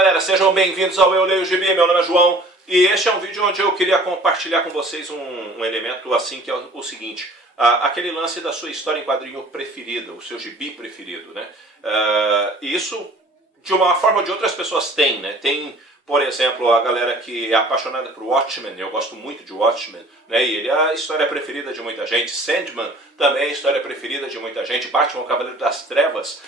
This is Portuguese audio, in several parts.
galera, sejam bem-vindos ao Eu Leio Gibi, meu nome é João e este é um vídeo onde eu queria compartilhar com vocês um elemento assim que é o seguinte, aquele lance da sua história em quadrinho preferida, o seu gibi preferido, né? E isso, de uma forma ou de outra, as pessoas têm, né? Tem, por exemplo, a galera que é apaixonada por Watchmen, eu gosto muito de Watchmen, né? E ele é a história preferida de muita gente. Sandman também é a história preferida de muita gente. Batman, o Cavaleiro das Trevas,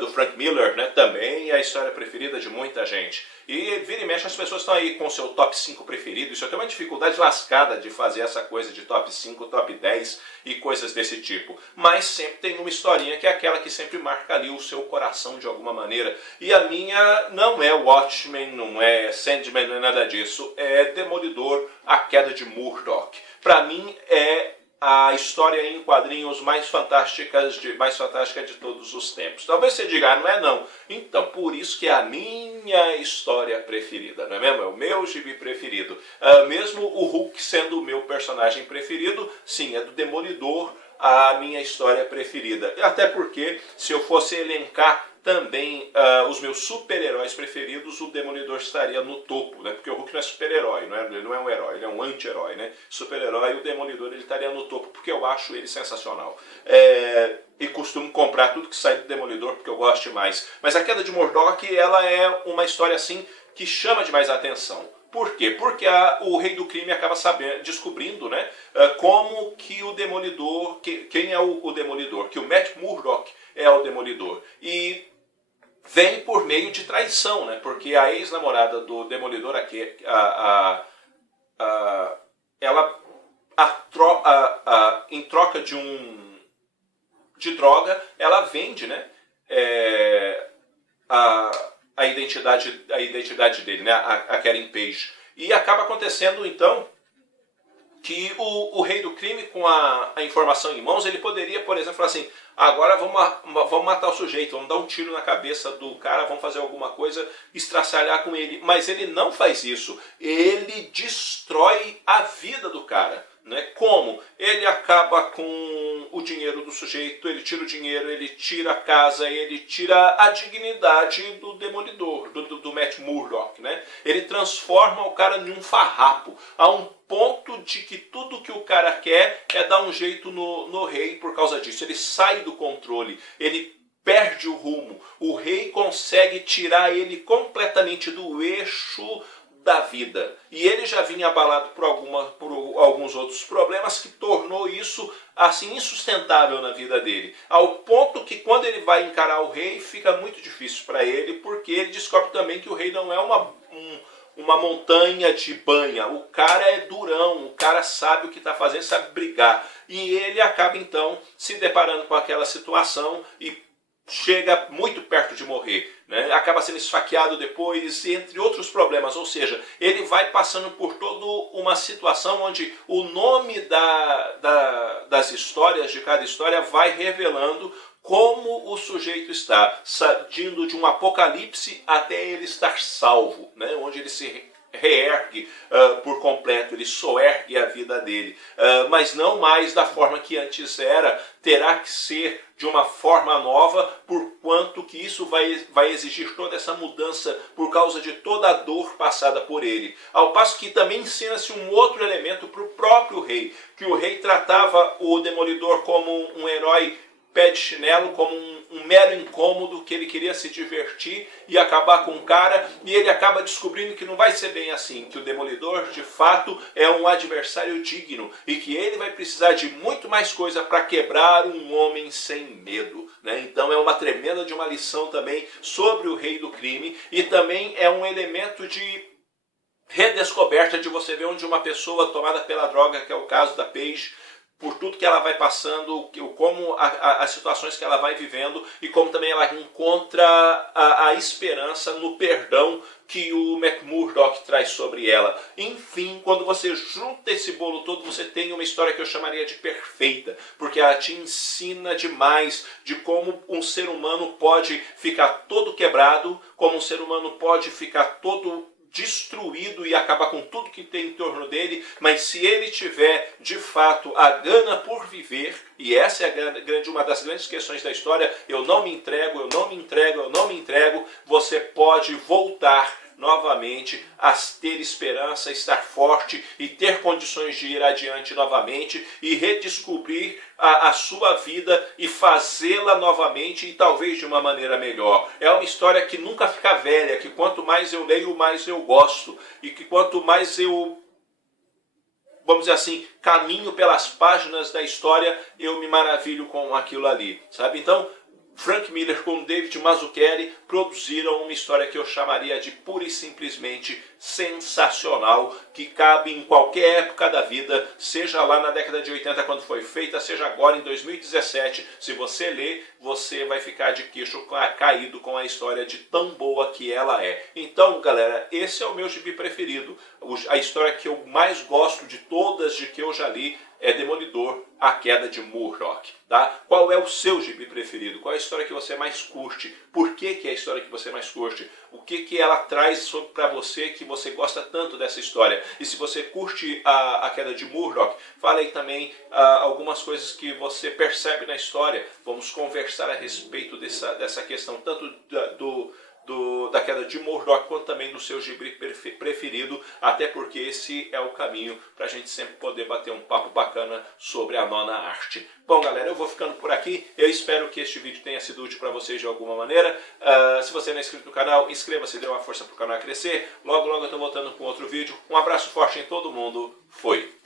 do Frank Miller, né? Também é a história preferida de muita gente. E vira e mexe, as pessoas estão aí com o seu top 5 preferido. Isso eu tenho uma dificuldade lascada de fazer essa coisa de top 5, top 10 e coisas desse tipo. Mas sempre tem uma historinha que é aquela que sempre marca ali o seu coração de alguma maneira. E a minha não é Watchmen, não é Sandman, não é nada disso. É Demolidor, A Queda de Murdoch. Pra mim é a história em quadrinhos mais fantástica de todos os tempos. Talvez você diga, não é não. Então por isso que é a minha história preferida, não é mesmo? É o meu gibi preferido. Mesmo o Hulk sendo o meu personagem preferido, sim, é do Demolidor a minha história preferida. Até porque, se eu fosse elencar também os meus super-heróis preferidos, o Demolidor estaria no topo, né? Porque o Hulk não é super-herói, ele não é um herói, ele é um anti-herói, né? Super-herói, o Demolidor, ele estaria no topo, porque eu acho ele sensacional. E costumo comprar tudo que sai do Demolidor, porque eu gosto demais. Mas a Queda de Murdoch, ela é uma história assim que chama demais a atenção. Por quê? Porque o Rei do Crime acaba descobrindo, né, como que o Demolidor, quem é o Demolidor, que o Matt Murdock é o Demolidor. E vem por meio de traição, né, porque a ex-namorada do Demolidor, ela em troca de droga, ela vende, né, a identidade dele, né, a Karen Page. E acaba acontecendo, então, que o Rei do Crime, com a informação em mãos, ele poderia, por exemplo, falar assim, agora vamos matar o sujeito, vamos dar um tiro na cabeça do cara, vamos fazer alguma coisa, estraçalhar com ele. Mas ele não faz isso, ele destrói a vida do cara. Né? Como? Ele acaba com o dinheiro do sujeito, ele tira o dinheiro, ele tira a casa, ele tira a dignidade do Demolidor, do Matt Murdock. Né? Ele transforma o cara em um farrapo, a um ponto de que tudo que o cara quer é dar um jeito no rei por causa disso. Ele sai do controle, ele perde o rumo. O rei consegue tirar ele completamente do eixo da vida. E ele já vinha abalado por alguns outros problemas que tornou isso assim insustentável na vida dele. Ao ponto que quando ele vai encarar o rei, fica muito difícil para ele, porque ele descobre também que o rei não é uma montanha de banha. O cara é durão, o cara sabe o que está fazendo, sabe brigar. E ele acaba então se deparando com aquela situação e chega muito perto de morrer, né? Acaba sendo esfaqueado depois, entre outros problemas. Ou seja, ele vai passando por toda uma situação onde o nome das histórias, de cada história, vai revelando como o sujeito está, indo de um apocalipse até ele estar salvo, né? Onde ele se reergue por completo, ele soergue a vida dele, mas não mais da forma que antes era, terá que ser de uma forma nova, por quanto que isso vai exigir toda essa mudança por causa de toda a dor passada por ele. Ao passo que também ensina-se um outro elemento para o próprio rei, que o rei tratava o Demolidor como um herói pé de chinelo, como um mero incômodo, que ele queria se divertir e acabar com o cara, e ele acaba descobrindo que não vai ser bem assim, que o Demolidor de fato é um adversário digno e que ele vai precisar de muito mais coisa para quebrar um homem sem medo. Né? Então é uma tremenda de uma lição também sobre o Rei do Crime, e também é um elemento de redescoberta de você ver onde uma pessoa tomada pela droga, que é o caso da Paige, por tudo que ela vai passando, como as situações que ela vai vivendo, e como também ela encontra a esperança no perdão que o Matt Murdock traz sobre ela. Enfim, quando você junta esse bolo todo, você tem uma história que eu chamaria de perfeita, porque ela te ensina demais de como um ser humano pode ficar todo quebrado, como um ser humano pode ficar todo destruído e acabar com tudo que tem em torno dele, mas se ele tiver de fato a gana por viver, e essa é uma das grandes questões da história, eu não me entrego, eu não me entrego, eu não me entrego, você pode voltar novamente a ter esperança, estar forte e ter condições de ir adiante novamente e redescobrir a sua vida e fazê-la novamente e talvez de uma maneira melhor. É uma história que nunca fica velha, que quanto mais eu leio, mais eu gosto e que quanto mais eu, vamos dizer assim, caminho pelas páginas da história, eu me maravilho com aquilo ali, sabe? Então, Frank Miller com David Mazzucchelli produziram uma história que eu chamaria de pura e simplesmente sensacional, que cabe em qualquer época da vida, seja lá na década de 80 quando foi feita, seja agora em 2017, se você ler, você vai ficar de queixo caído com a história de tão boa que ela é. Então, galera, esse é o meu gibi preferido, a história que eu mais gosto de todas de que eu já li é Demolidor, A Queda de Murdoch, tá? Qual é o seu gibi preferido? Qual é a história que você mais curte? Por que é a história que você mais curte? O que ela traz para você que você gosta tanto dessa história? E se você curte a Queda de Murdoch, fala aí também algumas coisas que você percebe na história. Vamos conversar a respeito dessa questão, tanto da Queda de Murdoch, quanto também do seu gibi preferido, até porque esse é o caminho para a gente sempre poder bater um papo bacana sobre a nona arte. Bom, galera, eu vou ficando por aqui. Eu espero que este vídeo tenha sido útil para vocês de alguma maneira. Se você não é inscrito no canal, inscreva-se, dê uma força para o canal crescer. Logo, logo eu estou voltando com outro vídeo. Um abraço forte em todo mundo. Fui!